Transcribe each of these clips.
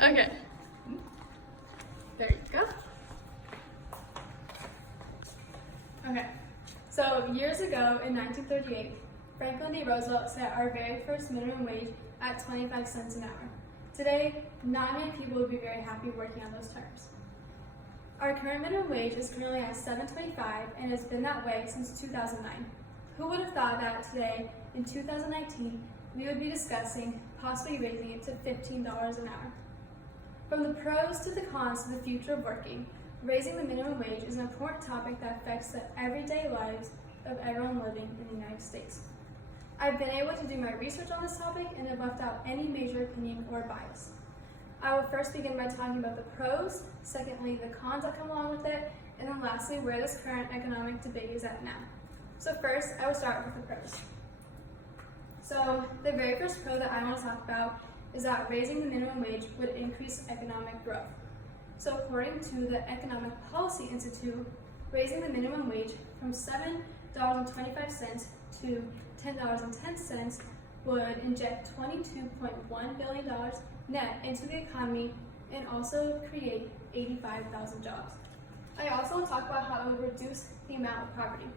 Okay. There you go. Okay. So years ago in 1938, Franklin D. Roosevelt set our very first minimum wage at 25 cents an hour. Today, not many people would be very happy working on those terms. Our current minimum wage is currently at $7.25 and has been that way since 2009. Who would have thought that today, in 2019, we would be discussing possibly raising it to $15 an hour? From the pros to the cons to the future of working, raising the minimum wage is an important topic that affects the everyday lives of everyone living in the United States. I've been able to do my research on this topic and have left out any major opinion or bias. I will first begin by talking about the pros, secondly the cons that come along with it, and then lastly where this current economic debate is at now. So first, I will start with the pros. So the very first pro that I want to talk about is that raising the minimum wage would increase economic growth. So according to the Economic Policy Institute, raising the minimum wage from $7.25 to $10.10 would inject $22.1 billion net into the economy and also create 85,000 jobs. I also want to talk about how it would reduce the amount of poverty.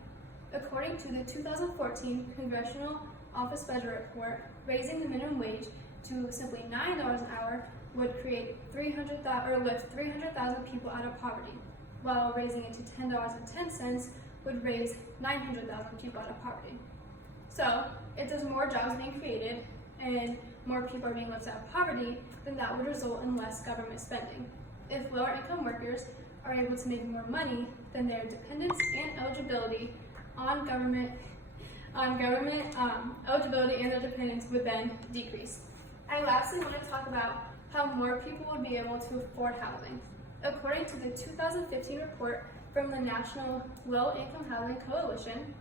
According to the 2014 Congressional Office Budget Report, raising the minimum wage to simply $9 an hour would create lift 300,000 people out of poverty, while raising it to $10.10 would raise 900,000 people out of poverty. So, if there's more jobs being created and more people are being lifted out of poverty, then that would result in less government spending. If lower income workers are able to make more money, then their dependence and eligibility on government eligibility and their dependence would then decrease. I lastly want to talk about how more people would be able to afford housing. According to the 2015 report from the National Low Income Housing Coalition,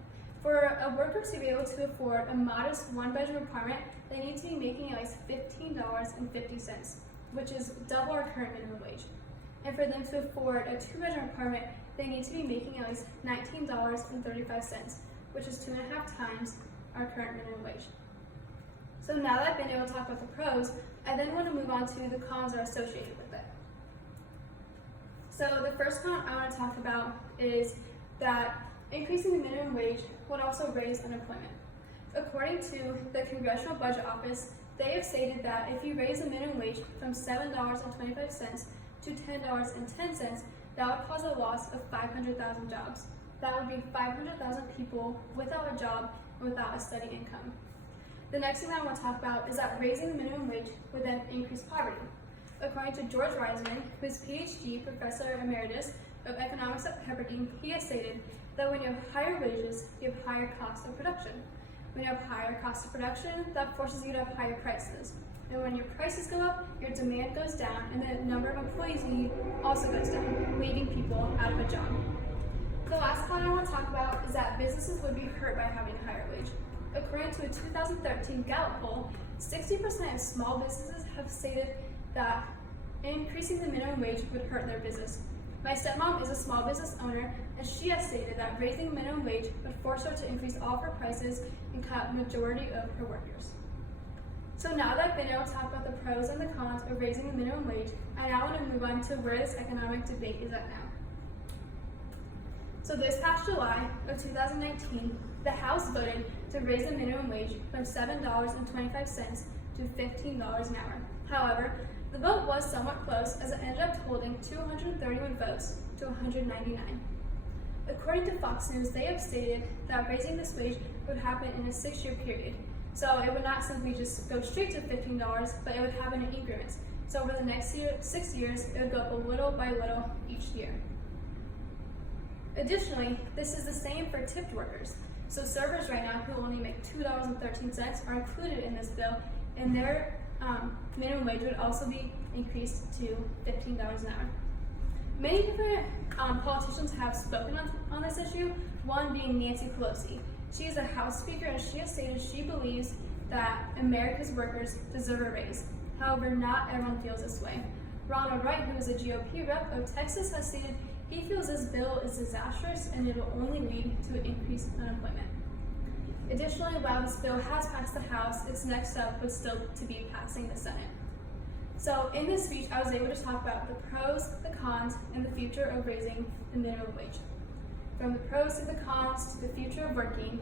for a worker to be able to afford a modest one-bedroom apartment, they need to be making at least $15.50, which is double our current minimum wage. And for them to afford a two-bedroom apartment, they need to be making at least $19.35, which is 2.5 times our current minimum wage. So now that I've been able to talk about the pros, I then want to move on to the cons that are associated with it. So the first con I want to talk about is that increasing the minimum wage would also raise unemployment. According to the Congressional Budget Office, they have stated that if you raise the minimum wage from $7.25 to $10.10, that would cause a loss of 500,000 jobs. That would be 500,000 people without a job and without a steady income. The next thing that I want to talk about is that raising the minimum wage would then increase poverty. According to George Reisman, who is PhD Professor Emeritus of Economics at Pepperdine, he has stated that when you have higher wages, you have higher costs of production. When you have higher costs of production, that forces you to have higher prices. And when your prices go up, your demand goes down, and the number of employees you need also goes down, leaving people out of a job. The last point I want to talk about is that businesses would be hurt by having a higher wage. According to a 2013 Gallup poll, 60% of small businesses have stated that increasing the minimum wage would hurt their business. My stepmom is a small business owner, and she has stated that raising the minimum wage would force her to increase all of her prices and cut the majority of her workers. So now that I've been able to talk about the pros and the cons of raising the minimum wage, I now want to move on to where this economic debate is at now. So this past July of 2019, the House voted to raise the minimum wage from $7.25 to $15 an hour. However, the vote was somewhat close as it ended up holding 231 votes to 199. According to Fox News, they have stated that raising this wage would happen in a 6-year period. So it would not simply just go straight to $15, but it would happen in increments. So over the next 6 years, it would go up little by little each year. Additionally, this is the same for tipped workers. So servers right now who only make $2.13 are included in this bill, and their minimum wage would also be increased to $15 an hour. Many different politicians have spoken on this issue, one being Nancy Pelosi. She is a House Speaker, and she has stated she believes that America's workers deserve a raise. However, not everyone feels this way. Ronald Wright, who is a GOP rep of Texas, has stated he feels this bill is disastrous and it will only lead to increased unemployment. Additionally, while this bill has passed the House, its next step would still to be passing the Senate. So in this speech, I was able to talk about the pros, the cons, and the future of raising the minimum wage. From the pros to the cons to the future of working,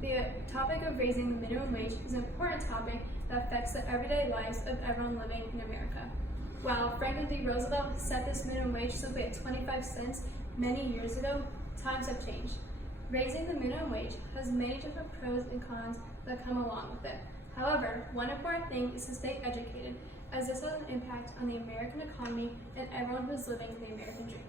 the topic of raising the minimum wage is an important topic that affects the everyday lives of everyone living in America. While Franklin D. Roosevelt set this minimum wage simply at 25 cents many years ago, times have changed. Raising the minimum wage has many different pros and cons that come along with it. However, one important thing is to stay educated, as this has an impact on the American economy and everyone who is living the American dream.